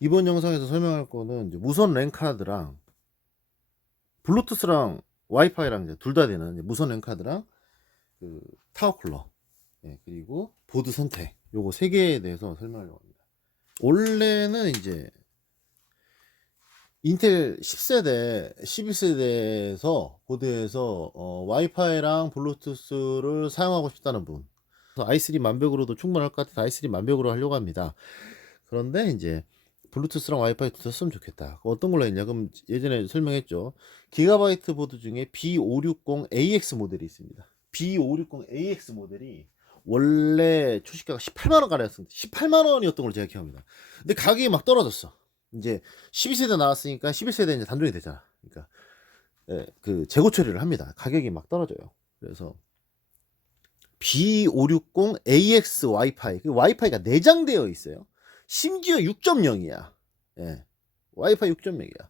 이번 영상에서 설명할 거는 이제 무선 랜 카드랑 블루투스랑 와이파이랑 둘 다 되는 무선 랜 카드랑 그 타워 쿨러, 그리고 보드 선택, 요거 세 개에 대해서 설명하려고 합니다. 원래는 이제 인텔 10세대, 11세대에서 보드에서 와이파이랑 블루투스를 사용하고 싶다는 분, 그래서 i3 만벽으로도 충분할 것 같아서 i3 만벽으로 하려고 합니다. 그런데 이제 블루투스랑 와이파이 붙었으면 좋겠다. 어떤 걸로 했냐? 그럼 예전에 설명했죠. 기가바이트 보드 중에 B560AX 모델이 있습니다. B560AX 모델이 원래 초시가가 18만 원 가량이었습니다. 18만 원이었던 걸 제가 기억합니다. 근데 가격이 막 떨어졌어. 이제 12세대 나왔으니까 11세대 이제 단종이 되잖아. 그러니까 그 재고 처리를 합니다. 가격이 막 떨어져요. 그래서 B560AX 와이파이, 그 와이파이가 내장되어 있어요. 심지어 6.0이야. 예. 와이파이 6.0이야.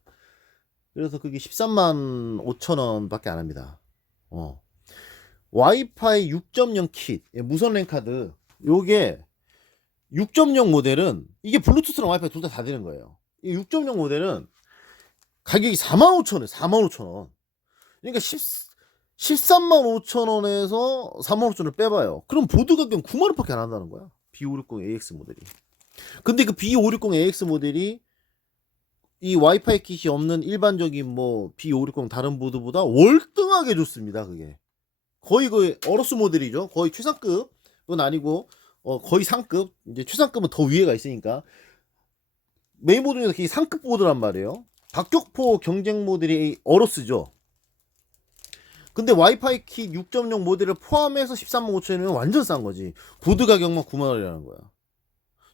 그래서 그게 13만 5천 원 밖에 안 합니다. 와이파이 6.0 킷, 무선 랜 카드. 요게 6.0 모델은 이게 블루투스랑 와이파이 둘 다 되는 거예요. 이 6.0 모델은 가격이 4만 5천 원, 4만 5천 원. 그러니까 13만 5천 원에서 4만 5천 원을 빼봐요. 그럼 보드 가격 9만 원밖에 안 한다는 거야. B560AX 모델이. 근데 그 B560AX 모델이 이 와이파이 킷이 없는 일반적인 뭐 B560 다른 보드보다 월등하게 좋습니다. 그게 거의 그 어로스 모델이죠. 거의 최상급은 아니고 거의 상급. 이제 최상급은 더 위에가 있으니까 메인보드 중에서 그게 상급 보드란 말이에요. 박격포 경쟁 모델이 어로스죠. 근데 와이파이 킷 6.0 모델을 포함해서 13만 5천원이면 완전 싼 거지. 보드 가격만 9만 원이라는 거야.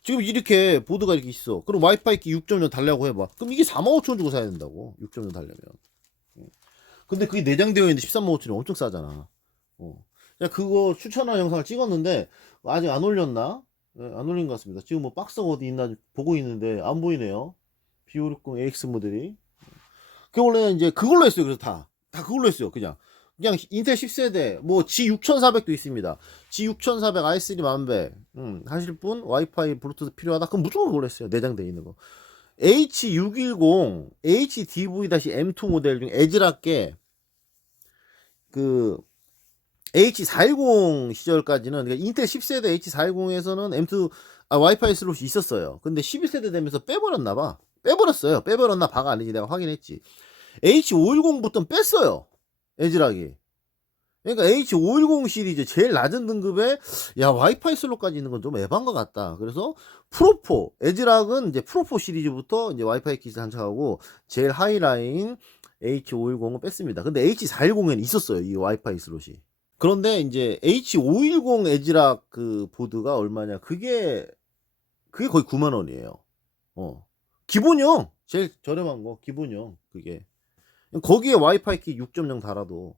지금 이렇게 보드가 이렇게 있어. 그럼 와이파이 키 6.0 달라고 해봐. 그럼 이게 4만 5천 원 주고 사야 된다고. 6.0 달려면. 근데 그게 내장되어 있는데 13만 5천 원 엄청 싸잖아. 야, 그거 추천한 영상을 찍었는데 아직 안 올렸나? 안 올린 것 같습니다. 지금 뭐 박스가 어디 있나 보고 있는데 안 보이네요. B560AX 모델이. 그 원래 이제 그걸로 했어요. 그래서 다 그걸로 했어요. 그냥 인텔 10세대 뭐 G6400도 있습니다. G6400 i3 만배 하실 분 와이파이 블루투스 필요하다 그럼 무조건 그걸로 했어요. 내장되어 있는 거. H610 HDV-M2 모델 중 에즈락계 그 H410 시절까지는, 그러니까 인텔 10세대 H410에서는 M2 와이파이 슬롯이 있었어요. 근데 11세대 되면서 빼버렸나 봐. 빼버렸어요. 빼버렸나 봐가 아니지. 내가 확인했지. H510부터 뺐어요. 에즈락이. 그러니까 H510 시리즈 제일 낮은 등급에 야 와이파이 슬롯까지 있는 건 좀 에반 것 같다. 그래서 프로4 에즈락은 이제 프로4 시리즈부터 이제 와이파이 킷을 장착하고 제일 하이라인 H510은 뺐습니다. 근데 H410에는 있었어요. 이 와이파이 슬롯이. 그런데 이제 H510 에즈락 그 보드가 얼마냐? 그게 거의 9만 원이에요. 기본형 제일 저렴한 거 기본형 그게. 거기에 와이파이 키 6.0 달아도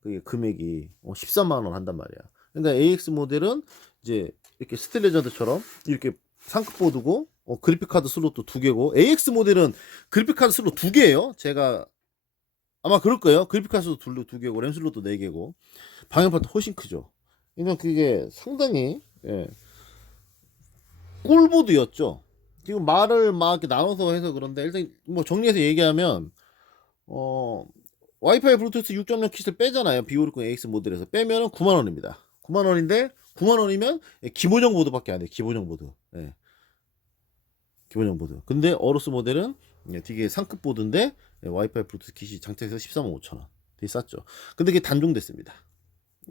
그게 금액이 13만 원 한단 말이야. 그러니까 AX 모델은 이제 이렇게 스틸레전드처럼 이렇게 상급 보드고 그래픽 카드 슬롯도 두 개고, AX 모델은 그래픽 카드 슬롯 두 개예요. 제가 아마 그럴 거예요. 그래픽 카드 슬롯 두 개고 램 슬롯도 네 개고 방열판도 훨씬 크죠. 그러니까 그게 상당히 꿀보드였죠. 지금 말을 막 이렇게 나눠서 해서 그런데 일단 뭐 정리해서 얘기하면 와이파이 블루투스 6.0 킷을 빼잖아요. B560AX 모델에서 빼면은 9만 원입니다. 9만 원인데 9만 원이면 기본형 보드밖에 안 돼. 기본형 보드. 기본형 보드. 근데 어로스 모델은 되게 상급 보드인데 와이파이 블루투스 킷이 장착해서 14만 5천 원. 되게 쌌죠. 근데 그게 단종됐습니다.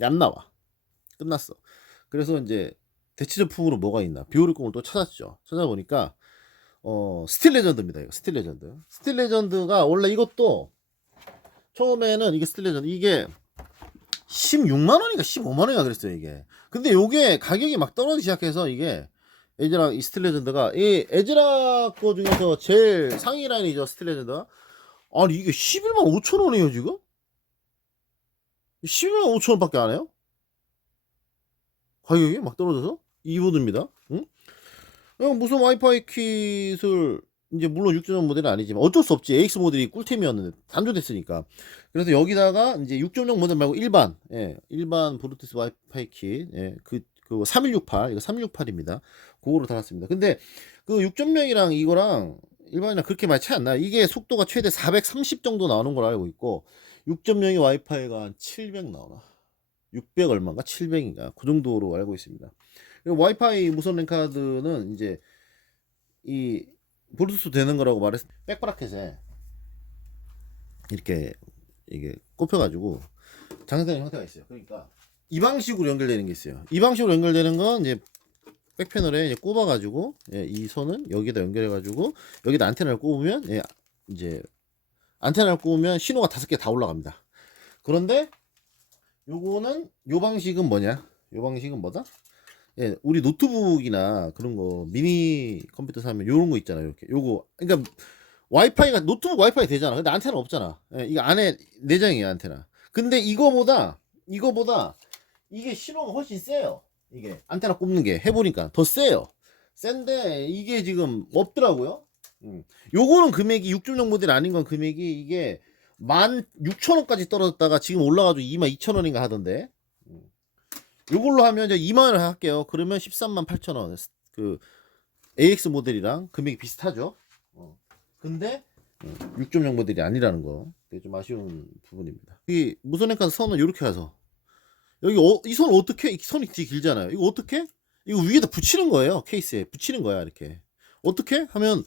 안 나와. 끝났어. 그래서 이제 대체 제품으로 뭐가 있나? B560을 또 찾았죠. 찾아보니까 스틸 레전드입니다. 이거 스틸 레전드. 스틸 레전드가 원래 이것도 처음에는 이게 스틸 레전드 이게 16만 원인가 15만 원인가 그랬어요, 이게. 근데 요게 가격이 막 떨어지기 시작해서 이게 에즈락 이 스틸 레전드가 이 에즈락 거 중에서 제일 상위 라인이죠, 스틸 레전드가. 아니 이게 11만 5천 원이에요, 지금? 11만 5천 원밖에 안 해요? 가격이 막 떨어져서? 이 보드입니다. 응? 무슨 와이파이 킷을 이제 물론 6.0 모델은 아니지만 어쩔 수 없지. AX 모델이 꿀템이었는데 단종됐으니까. 그래서 여기다가 이제 6.0 모델 말고 일반 블루투스 와이파이 킷, 그 3168 이거 3168입니다. 그거로 달았습니다. 근데 그 6.0이랑 이거랑 일반이랑 그렇게 많이 차이 안 나요. 이게 속도가 최대 430 정도 나오는 걸 알고 있고 6.0이 와이파이가 한 700 나오나 600 얼마인가 700인가 그 정도로 알고 있습니다. 그리고 와이파이 무선 랜카드는 이제 이 블루투스 되는 거라고 말했을 때 백브라켓에 이렇게 이게 꼽혀가지고 장착되는 형태가 있어요. 그러니까 이 방식으로 연결되는 게 있어요. 이 방식으로 연결되는 건 이제 백패널에 이제 꼽아가지고 예, 이 선은 여기다 연결해가지고 여기다 안테나를 꼽으면 예, 이제 안테나를 꼽으면 신호가 5개 다 올라갑니다. 그런데 요거는 요 방식은 뭐냐? 요 방식은 뭐다? 예, 우리 노트북이나 그런 거 미니 컴퓨터 사면 요런 거 있잖아요. 이렇게 요거 그러니까 와이파이가 노트북 와이파이 되잖아. 근데 안테나 없잖아. 예, 이거 안에 내장이에요 안테나. 근데 이거보다 이게 신호가 훨씬 세요. 이게 안테나 꼽는 게 해보니까 더 세요. 센데 이게 지금 없더라고요. 요거는 금액이 6.0 모델 아닌 건 금액이 이게 16,000원까지 떨어졌다가 지금 올라가지고 22,000원인가 하던데. 요걸로 하면 이제 2만원을 할게요. 그러면 138,000원. 그 AX 모델이랑 금액이 비슷하죠. 근데 6.0 모델이 아니라는 거. 그게 좀 아쉬운 부분입니다. 이 무선랜카드 선은 이렇게 가서 여기 이 선 어떻게 이 선이 되게 길잖아요. 이거 어떻게? 이거 위에다 붙이는 거예요. 케이스에 붙이는 거야 이렇게. 어떻게 하면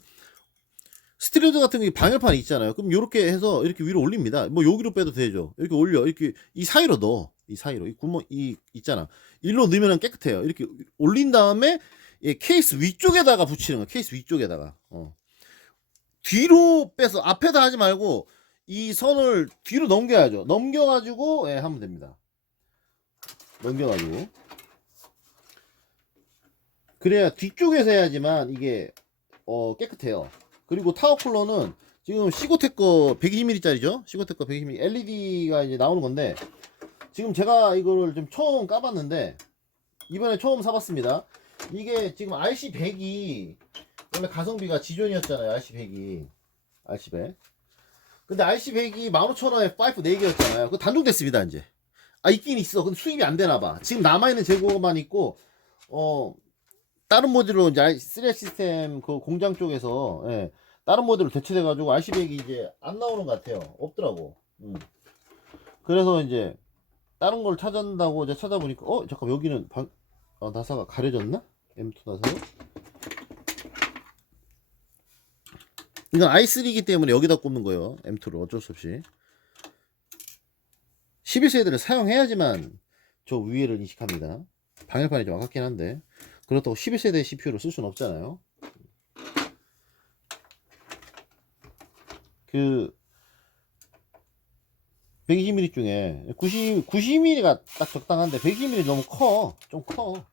스트레드 같은 게 방열판이 있잖아요. 그럼 이렇게 해서 이렇게 위로 올립니다. 뭐 여기로 빼도 되죠. 이렇게 올려. 이렇게 이 사이로 넣어. 이 사이로 이 구멍 이 있잖아. 일로 넣으면 깨끗해요. 이렇게 올린 다음에 케이스 위쪽에다가 붙이는 거야. 케이스 위쪽에다가. 뒤로 빼서 앞에다 하지 말고 이 선을 뒤로 넘겨야죠. 넘겨가지고 예, 하면 됩니다. 넘겨가지고 그래야 뒤쪽에서 해야지만 이게 깨끗해요. 그리고 타워쿨러는 지금 시고텍 거 120mm짜리죠. 시고텍 거 120mm LED가 이제 나오는 건데 지금 제가 이거를 좀 처음 까봤는데 이번에 처음 사봤습니다. 이게 지금 RC100이 원래 가성비가 지존이었잖아요. RC100이 근데 RC100이 15,000원에 파이프 4개였잖아요. 그거 단종됐습니다 이제. 아 있긴 있어. 근데 수입이 안 되나봐. 지금 남아있는 재고만 있고 다른 모델로 이제 3S 시스템 그 공장 쪽에서 예, 다른 모델로 대체돼가지고 RC100이 이제 안 나오는 것 같아요. 없더라고. 그래서 이제 다른 걸 찾았다고 이제 찾아보니까 잠깐 여기는 나사가 가려졌나? M2 나사로? 이건 i3이기 때문에 여기다 꼽는 거예요. M2로 어쩔 수 없이 11세대를 사용해야지만 저 위에를 인식합니다. 방열판이 좀 아깝긴 한데 그렇다고 11세대 CPU를 쓸 수는 없잖아요. 그 120mm 중에 90mm가 딱 적당한데 120mm 너무 커. 좀 커.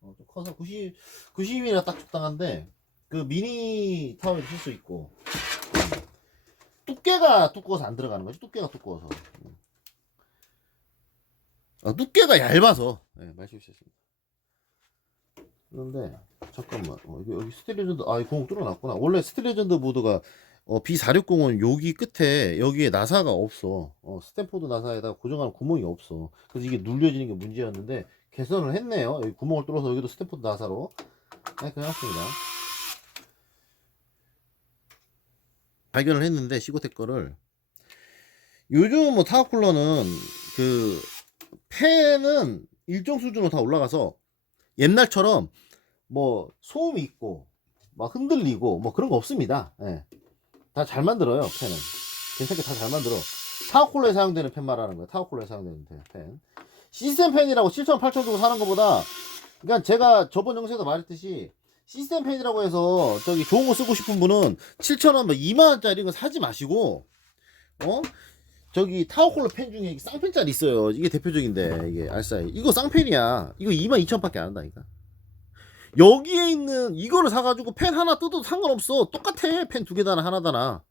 좀 커서 90mm가 딱 적당한데 그 미니 타워에도 쓸 수 있고 두께가 두꺼워서 안 들어가는 거지. 두께가 두꺼워서 두께가 얇아서 네, 말실 수 있습니다. 그런데 잠깐만 여기 스틸레전드 이 구멍 뚫어놨구나. 원래 스틸레전드 보드가 B460은 여기 끝에 여기에 나사가 없어. 스탠포드 나사에다가 고정하는 구멍이 없어. 그래서 이게 눌려지는 게 문제였는데 개선을 했네요. 여기 구멍을 뚫어서 여기도 스탠포드 나사로 해놨습니다. 발견을 했는데 시고텍 거를 요즘 뭐 타워쿨러는 그 팬은 일정 수준으로 다 올라가서 옛날처럼 뭐 소음이 있고 막 흔들리고 뭐 그런 거 없습니다. 예. 다 잘 만들어요. 팬은 괜찮게 다 잘 만들어. 타워쿨러에 사용되는 팬 말하는 거예요. 타워쿨러에 사용되는 팬 시스템 팬이라고 7,000, 8,000 주고 사는 것보다 그러니까 제가 저번 영상에서 말했듯이 시스템 팬이라고 해서 저기 좋은 거 쓰고 싶은 분은 7,000원, 뭐 2만원짜리 거 사지 마시고 저기 타워쿨러 팬 중에 쌍팬짜리 있어요. 이게 대표적인데 이게 알싸이 이거 쌍팬이야. 이거 22,000원밖에 안 한다니까. 여기에 있는 이거를 사가지고 팬 하나 뜯어도 상관없어. 똑같아. 팬 두 개다나 하나다나.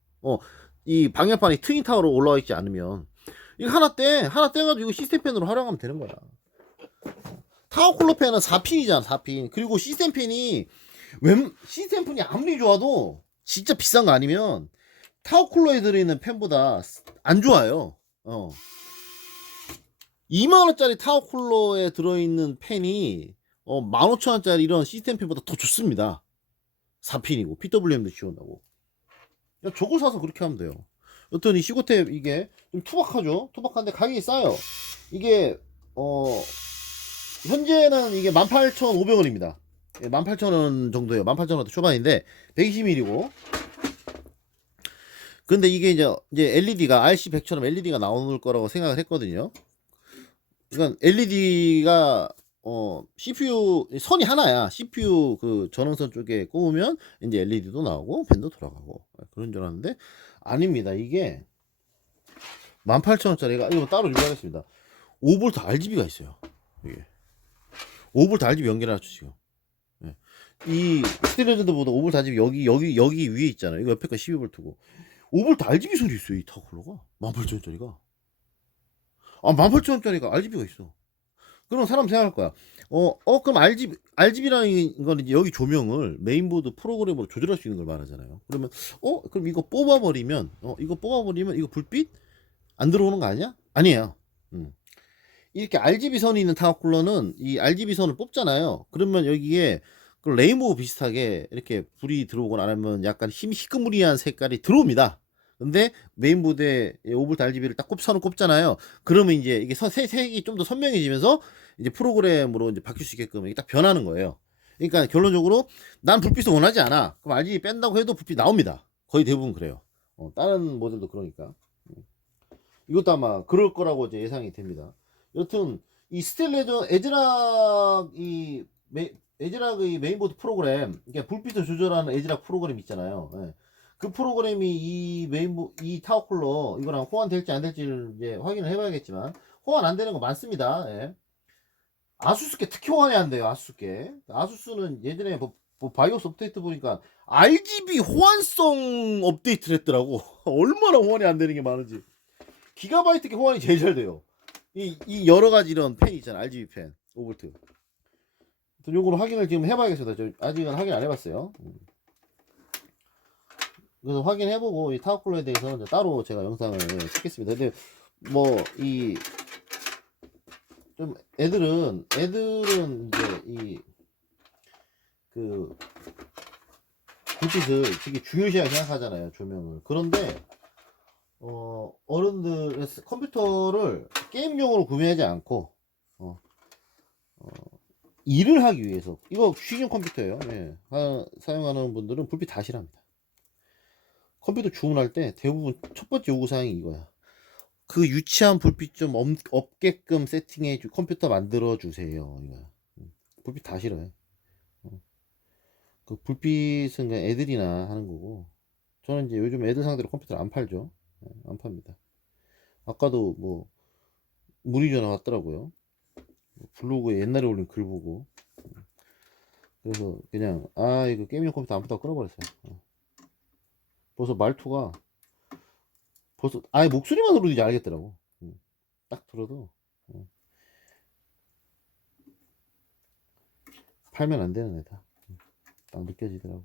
이 방열판이 트윈 타워로 올라와 있지 않으면 이거 하나 떼가지고 이거 시스템 팬으로 활용하면 되는 거야. 타워쿨러 팬은 4핀이잖아. 4핀. 그리고 시스템 팬이 시스템 팬이 아무리 좋아도 진짜 비싼 거 아니면 타워쿨러에 들어있는 팬보다 안 좋아요. 2만원짜리 타워쿨러에 들어있는 팬이 15,000원짜리 이런 시스템 팬보다 더 좋습니다. 4핀이고 PWM도 지원하고. 야, 저걸 사서 그렇게 하면 돼요. 여튼 이 시고탭 이게 좀 투박하죠. 투박한데 가격이 싸요. 이게 현재는 이게 18,500원입니다. 예, 18,000원 정도예요. 18,000원 초반인데 120mm고. 근데 이게 이제 LED가 RC100처럼 LED가 나올 거라고 생각을 했거든요. 그러니까 LED가 CPU 선이 하나야. CPU 그 전원선 쪽에 꼽으면 이제 LED도 나오고 팬도 돌아가고 그런 줄 알았는데 아닙니다. 이게 18,000원짜리가 이거 따로 리뷰하겠습니다. 5V RGB가 있어요. 이게 5V RGB 연결해놨죠 지금. 예. 이 스테레오전드보다 5V RGB 여기 위에 있잖아요. 이거 옆에 거 12V고 5V RGB 소리 있어요. 이 타워쿨러가 18,000원짜리가. 아 18,000원짜리가 RGB가 있어. 그럼 사람 생각할 거야. 그럼 RGB라는 건 이제 여기 조명을 메인보드 프로그램으로 조절할 수 있는 걸 말하잖아요. 그러면 그럼 이거 뽑아버리면 이거 불빛 안 들어오는 거 아니야? 아니에요. 이렇게 RGB 선이 있는 타워쿨러는 이 RGB 선을 뽑잖아요. 그러면 여기에 그 레인보우 비슷하게 이렇게 불이 들어오거나 아니면 약간 희끄무리한 색깔이 들어옵니다. 근데 메인보드에 5V RGB를 딱 선을 꼽잖아요. 그러면 이제 이게 색이 좀 더 선명해지면서 이제 프로그램으로 이제 바뀔 수 있게끔 이게 딱 변하는 거예요. 그러니까 결론적으로 난 불빛을 원하지 않아. 그럼 RGB 뺀다고 해도 불빛 나옵니다. 거의 대부분 그래요. 다른 모델도 그러니까. 이것도 아마 그럴 거라고 이제 예상이 됩니다. 여튼 이 스텔레전 에즈락 에즈락의 메인보드 프로그램, 그러니까 불빛을 조절하는 에즈락 프로그램 있잖아요. 예. 그 프로그램이 이 타워쿨러 이거랑 호환될지 안 될지를 이제 확인을 해봐야겠지만 호환 안 되는 거 많습니다. 예. 아수스께 특히 호환이 안 돼요. 아수스는 예전에 뭐 바이오스 업데이트 보니까 RGB 호환성 업데이트를 했더라고. 얼마나 호환이 안 되는 게 많은지. 기가바이트 호환이 제일 잘 돼요. 이 여러 가지 이런 펜 있잖아. RGB 펜 5V. 요거를 확인을 지금 해봐야겠습니다. 저 아직은 확인 안 해봤어요. 그래서 확인해보고 이 타워쿨러에 대해서는 따로 제가 영상을 찍겠습니다. 근데 뭐 이 좀 애들은 이제 그 불빛을 되게 중요시하게 생각하잖아요. 조명을. 그런데 어른들 컴퓨터를 게임용으로 구매하지 않고 일을 하기 위해서 이거 쉬운 컴퓨터예요. 예. 사용하는 분들은 불빛 다 싫어합니다. 컴퓨터 주문할 때 대부분 첫 번째 요구사항이 이거야. 그 유치한 불빛 좀 없게끔 세팅해 컴퓨터 만들어 주세요. 이거야. 불빛 다 싫어해. 그 불빛은 그냥 애들이나 하는 거고 저는 이제 요즘 애들 상대로 컴퓨터를 안 팔죠. 안 팝니다. 아까도 뭐 문의 전화 왔더라고요. 블로그에 옛날에 올린 글 보고 그래서 그냥 이거 게임용 컴퓨터 안 판다고 끊어버렸어요. 벌써 말투가 벌써 아예 목소리만 들어도 이제 알겠더라고. 딱 들어도 팔면 안 되는 애다. 딱 느껴지더라고.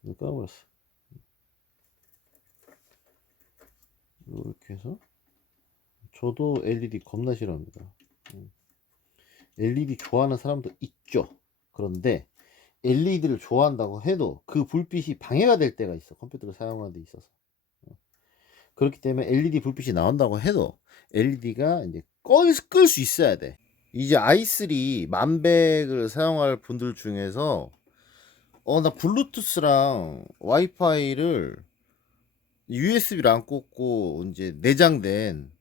그래서 끊어버렸어. 이렇게 해서 저도 LED 겁나 싫어합니다. LED 좋아하는 사람도 있죠. 그런데 LED를 좋아한다고 해도 그 불빛이 방해가 될 때가 있어. 컴퓨터를 사용하는 데 있어서. 그렇기 때문에 LED 불빛이 나온다고 해도 LED가 이제 끌 수 있어야 돼. 이제 i3 만백을 사용할 분들 중에서 나 블루투스랑 와이파이를 USB를 안 꽂고 이제 내장된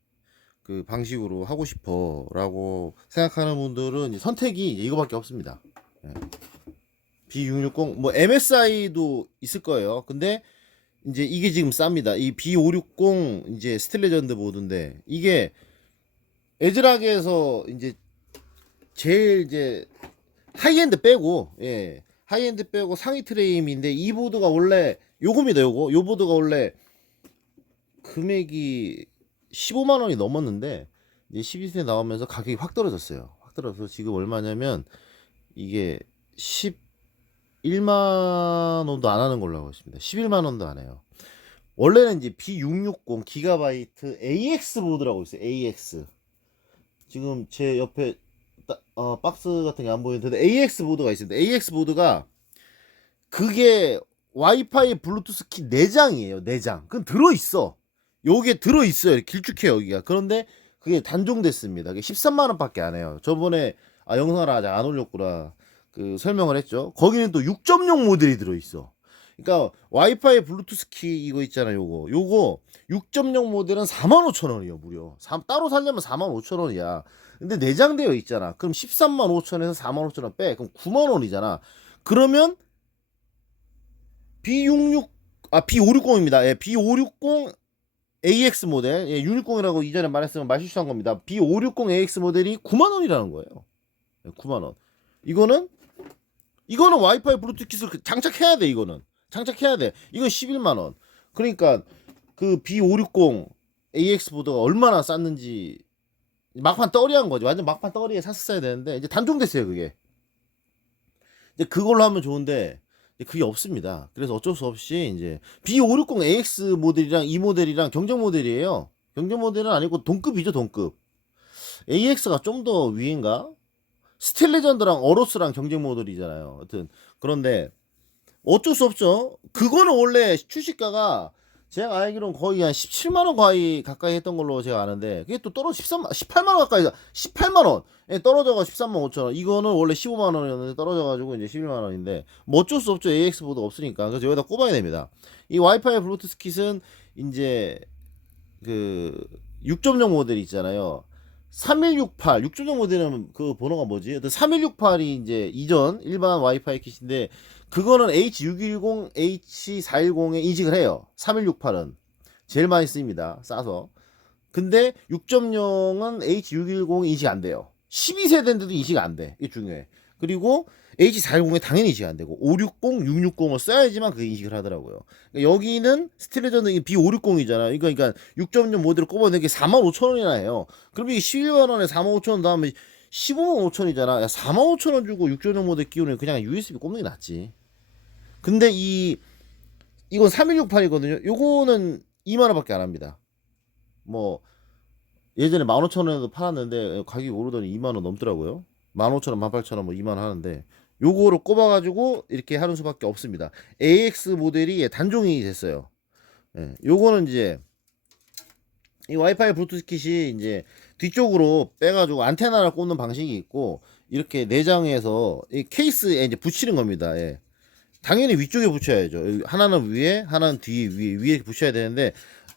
그 방식으로 하고 싶어 라고 생각하는 분들은 선택이 이거밖에 없습니다. B660 뭐 MSI도 있을 거예요. 근데 이제 이게 지금 쌉니다. 이 B560 이제 스틸레전드 보드인데 이게 에즈락에서 이제 제일 이제 하이엔드 빼고 하이엔드 빼고 상위 트레임인데 이 보드가 원래 요겁니다. 요 보드가 원래 금액이 15만 원이 넘었는데 이제 12세 나오면서 가격이 확 떨어졌어요. 확 떨어져서 지금 얼마냐면 이게 11만 원도 안 하는 걸로 알고 있습니다. 11만 원도 안 해요. 원래는 이제 B660 기가바이트 AX 보드라고 있어요. AX. 지금 제 옆에 박스 같은 게 안 보이는데 AX 보드가 있습니다. AX 보드가 그게 와이파이 블루투스 키 내장이에요. 내장. 그건 들어있어. 요게 들어있어요. 길쭉해요 여기가. 그런데 그게 단종됐습니다. 그게 13만 원밖에 안 해요. 저번에 영상을 아직 안 올렸구나. 그 설명을 했죠. 거기는 또 6.0 모델이 들어있어. 그러니까 와이파이 블루투스 키 이거 있잖아요. 요거 6.0 모델은 45,000원이에요. 무려. 따로 살려면 45,000원이야. 근데 내장되어 있잖아. 그럼 13만 5천원에서 45,000원 빼. 그럼 9만 원이잖아. 그러면 B560입니다. 예, B560 AX 모델. 예, 660이라고 이전에 말했으면 말실수한 겁니다. B560 AX 모델이 9만 원이라는 거예요. 예, 9만 원. 이거는 와이파이 블루투스 기술 장착해야 돼. 이거는 장착해야 돼. 이건 11만 원. 그러니까 그 B560 AX 보드가 얼마나 쌌는지 막판 떨이한 거지. 완전 막판 떨이에 샀었어야 되는데 이제 단종됐어요. 그게 이제 그걸로 하면 좋은데 그게 없습니다. 그래서 어쩔 수 없이 이제 B560 AX 모델이랑 이 모델이랑 경쟁 모델이에요. 경쟁 모델은 아니고 동급이죠. 동급. AX가 좀 더 위인가? 스틸레전드랑 어로스랑 경쟁 모델이잖아요. 하여튼 그런데 어쩔 수 없죠. 그거는 원래 출시가가 제가 알기로는 거의 한 17만 원 거의 가까이 했던 걸로 제가 아는데 그게 또 떨어져 18만 원 가까이 18만 원에 떨어져가 13만 5천 원. 이거는 원래 15만 원이었는데 떨어져가지고 이제 11만 원인데 뭐 어쩔 수 없죠. AX 보드 없으니까. 그래서 여기다 꼽아야 됩니다. 이 와이파이 블루투스 킷은 이제 그 6.0 모델 있잖아요. 3168 6.0 모델은 그 번호가 뭐지? 3168이 이제 이전 일반 와이파이 킷인데 그거는 H610, H410에 인식을 해요. 3168은 제일 많이 쓰입니다. 싸서. 근데 6.0은 H610 인식 안 돼요. 12세대인데도 인식 안 돼. 이게 중요해. 그리고 H410에 당연히 인식 안 되고 560, 660을 써야지만 그게 인식을 하더라고요. 그러니까 여기는 스틸레전드 B560이잖아요. 그러니까 6.0 모델을 꼽아낸 게 45,000원이나 해요. 그럼 이게 11만 원에 45,000원 다음에 15만 5천이잖아. 야, 4만 5천 원 주고 6.0 모델 끼우는 그냥 USB 꼽는 게 낫지. 근데 이건 3168이거든요. 요거는 2만 원밖에 안 합니다. 뭐 예전에 15,000원에도 팔았는데 가격이 오르더니 2만 원 넘더라고요. 15,000원, 18,000원 뭐 2만 원 하는데 요거를 꼽아가지고 이렇게 하는 수밖에 없습니다. AX 모델이 단종이 됐어요. 예, 요거는 이제 이 와이파이 블루투스 킷이 이제 뒤쪽으로 빼가지고 안테나를 꽂는 방식이 있고 이렇게 내장해서 이 케이스에 이제 붙이는 겁니다. 예. 당연히 위쪽에 붙여야죠. 하나는 위에, 하나는 위에 붙여야 되는데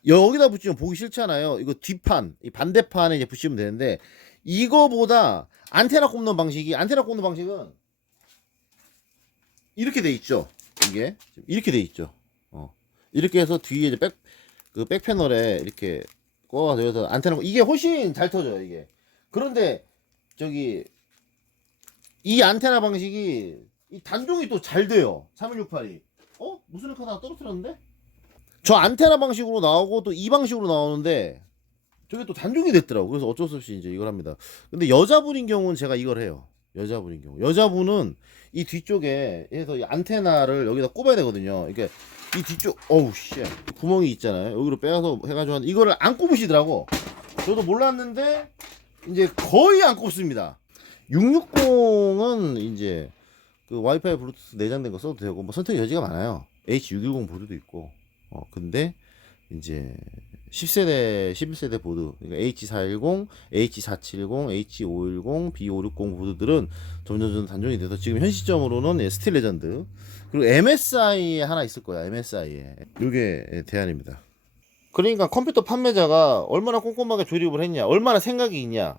여기다 붙이면 보기 싫잖아요. 이거 뒷판, 이 반대판에 이제 붙이면 되는데 이거보다 안테나 꼽는 방식은 이렇게 돼 있죠. 이게 이렇게 돼 있죠. 이렇게 해서 뒤에 이제 백 패널에 이렇게 꽂아서 여기서 안테나 이게 훨씬 잘 터져요. 이게 그런데 저기 이 안테나 방식이 이 단종이 또 잘 돼요. 3168이. 무슨 렉 하나 떨어뜨렸는데? 저 안테나 방식으로 나오고 또 이 방식으로 나오는데 저게 또 단종이 됐더라고. 그래서 어쩔 수 없이 이제 이걸 합니다. 근데 여자분인 경우는 제가 이걸 해요. 여자분인 경우. 여자분은 이 뒤쪽에 해서 이 안테나를 여기다 꼽아야 되거든요. 이게 이 뒤쪽 어우 씨 구멍이 있잖아요. 여기로 빼서 해가지고 이거를 안 꼽으시더라고. 저도 몰랐는데 이제 거의 안 꼽습니다. 660은 이제 그 와이파이 블루투스 내장된 거 써도 되고 뭐 선택 여지가 많아요. H610 보드도 있고. 근데 이제 10세대 11세대 보드 그러니까 H410, H470, H510, B560 보드들은 점점 단종이 돼서 지금 현 시점으로는 스틸 레전드 그리고 MSI에 하나 있을 거야. MSI에 이게 대안입니다. 그러니까 컴퓨터 판매자가 얼마나 꼼꼼하게 조립을 했냐, 얼마나 생각이 있냐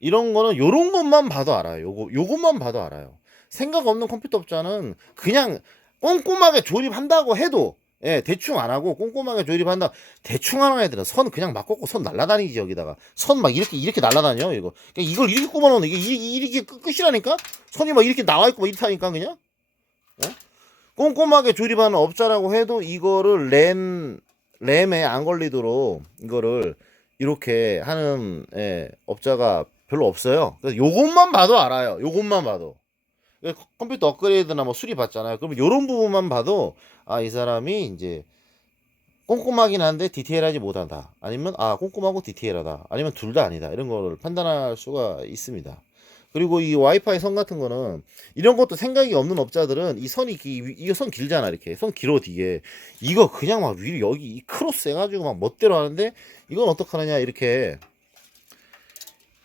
이런 거는 요런 것만 봐도 알아요. 요것만 봐도 알아요. 생각 없는 컴퓨터 업자는 그냥 꼼꼼하게 조립한다고 해도 대충 안 하고 꼼꼼하게 조립한다. 대충 하는 애들은 선 그냥 막 꽂고 선 날라다니지 여기다가 선 막 이렇게 날라다녀 이거. 그러니까 이걸 이렇게 꼽아놓는 이게 끝이라니까. 선이 막 이렇게 나와 있고 막 이렇다니까 그냥. 꼼꼼하게 조립하는 업자라고 해도 이거를 램에 안 걸리도록 이거를 이렇게 하는 업자가 별로 없어요. 그래서 요것만 봐도 알아요. 요것만 봐도. 컴퓨터 업그레이드나 뭐 수리 받잖아요. 그러면 요런 부분만 봐도 이 사람이 이제 꼼꼼하긴 한데 디테일하지 못하다. 아니면 꼼꼼하고 디테일하다. 아니면 둘 다 아니다. 이런 거를 판단할 수가 있습니다. 그리고 이 와이파이 선 같은 거는 이런 것도 생각이 없는 업자들은 이 선이 이게 선 길잖아. 이렇게 선 길어 뒤에 이거 그냥 막 위로 여기 이 크로스 해가지고 막 멋대로 하는데 이건 어떡하느냐 이렇게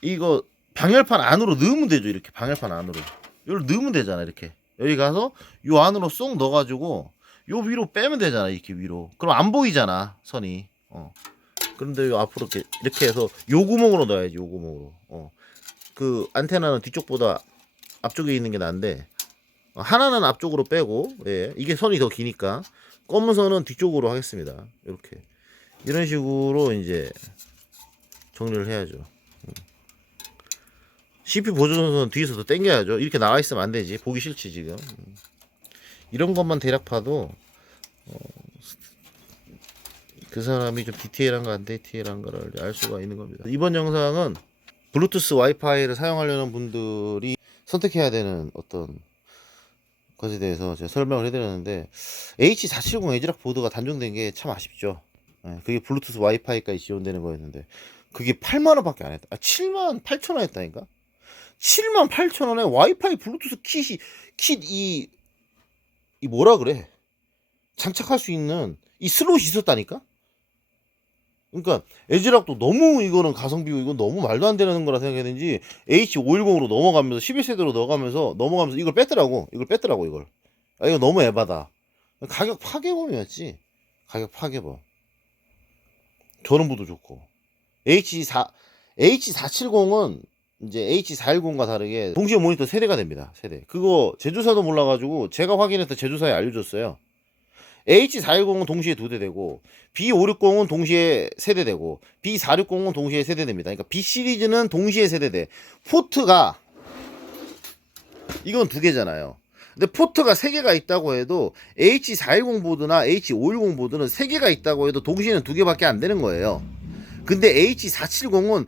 이거 방열판 안으로 넣으면 되죠. 이렇게 방열판 안으로 이걸 넣으면 되잖아. 이렇게 여기 가서 요 안으로 쏙 넣어가지고 요 위로 빼면 되잖아. 이렇게 위로 그럼 안 보이잖아 선이. 그런데 요 앞으로 이렇게 해서 요 구멍으로 넣어야지. 요 구멍으로. 그 안테나는 뒤쪽보다 앞쪽에 있는 게 나은데 하나는 앞쪽으로 빼고, 예, 이게 선이 더 기니까 검은 선은 뒤쪽으로 하겠습니다. 이렇게 이런 식으로 이제 정리를 해야죠. CPU 보조선은 뒤에서 더 당겨야죠. 이렇게 나와 있으면 안 되지. 보기 싫지 지금. 이런 것만 대략 봐도 그 사람이 좀 디테일한가 안 디테일한가를 알 수가 있는 겁니다. 이번 영상은 블루투스 와이파이를 사용하려는 분들이 선택해야 되는 어떤 것에 대해서 제가 설명을 해드렸는데 H470 에지락 보드가 단종된 게 참 아쉽죠. 그게 블루투스 와이파이까지 지원되는 거였는데 그게 8만원밖에 안 했다. 78,000원 했다니까. 78,000원에 와이파이 블루투스 이 뭐라 그래, 장착할 수 있는 이 슬롯이 있었다니까. 그러니까 에지락도 너무 이거는 가성비고 이건 너무 말도 안 되는 거라 생각했는지 H510으로 넘어가면서 11세대로 넘어가면서 이걸 뺐더라고. 이걸. 이거 너무 에바다. 가격 파괴범이었지. 가격 파괴범. 전원부도 좋고. H470은 이제 H410과 다르게 동시에 모니터 세대가 됩니다. 세대. 그거 제조사도 몰라가지고 제가 확인해서 제조사에 알려줬어요. H410은 동시에 2대 되고 B560은 동시에 세대되고 B460은 동시에 세대됩니다. 그러니까 B 시리즈는 동시에 세대돼. 포트가 이건 2개잖아요. 근데 포트가 3개가 있다고 해도 H410 보드나 H510 보드는 3개가 있다고 해도 동시에는 2개밖에 안 되는 거예요. 근데 H470은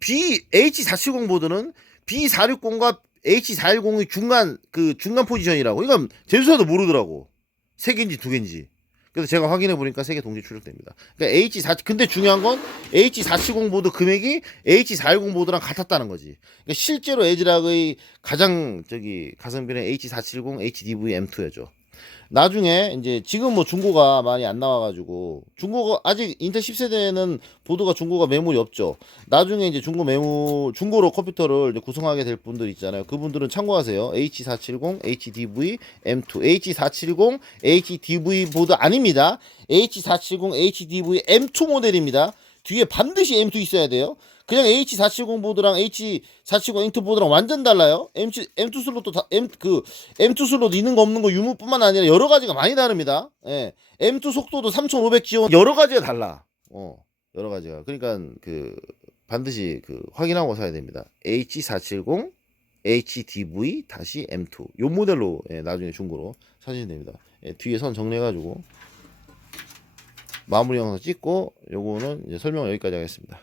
H470 보드는 B460과 H410의 중간 포지션이라고. 이건 제조사도 모르더라고. 3개인지 2개인지. 그래서 제가 확인해 보니까 3개 동시에 출력됩니다. 그러니까 근데 중요한 건 H470 보드 금액이 H410 보드랑 같았다는 거지. 그러니까 실제로 에지락의 가장 가성비는 H470 HDV M2였죠. 나중에 이제 지금 뭐 중고가 많이 안 나와가지고 중고가 아직 인텔 10세대는 보드가 중고가 매물이 없죠. 나중에 이제 중고로 컴퓨터를 이제 구성하게 될 분들 있잖아요. 그분들은 참고하세요. H470 HDV M2 H470 HDV 보드 아닙니다. H470 HDV M2 모델입니다. 뒤에 반드시 M2 있어야 돼요. 그냥 H470 보드랑 H470 M2 보드랑 완전 달라요. M2 슬롯도 M2 슬롯 있는 거 없는 거 유무뿐만 아니라 여러 가지가 많이 다릅니다. 예. M2 속도도 3500 지원 여러 가지가 달라. 여러 가지가. 그러니까 반드시 확인하고 사야 됩니다. H470 HDV-M2 요 모델로 나중에 중고로 사시면 됩니다. 뒤에 선 정리해가지고 마무리 영상 찍고 요거는 이제 설명 여기까지 하겠습니다.